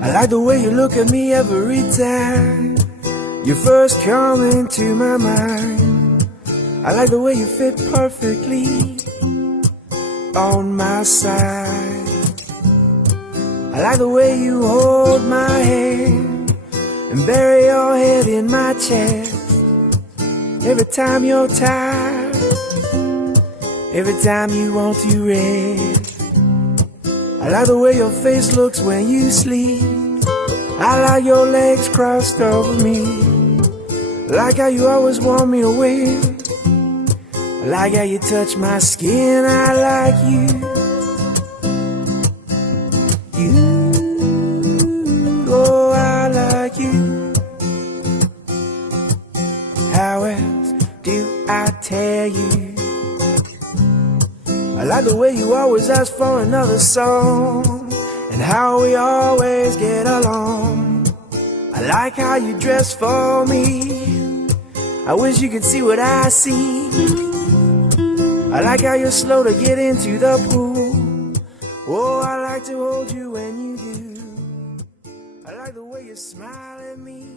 I like the way you look at me every time you first come into my mind. I like the way you fit perfectly on my side. I like the way you hold my hand and bury your head in my chest. Every time you're tired, every time you want to rest. I like the way your face looks when you sleep. I like your legs crossed over me. I like how you always want me to win. I like how you touch my skin. I like you. Oh, I like you. How else do I tell you? I like the way you always ask for another song, and how we always get along. I like how you dress for me. I wish you could see what I see. I like how you're slow to get into the pool. Oh, I like to hold you when you do. I like the way you smile at me.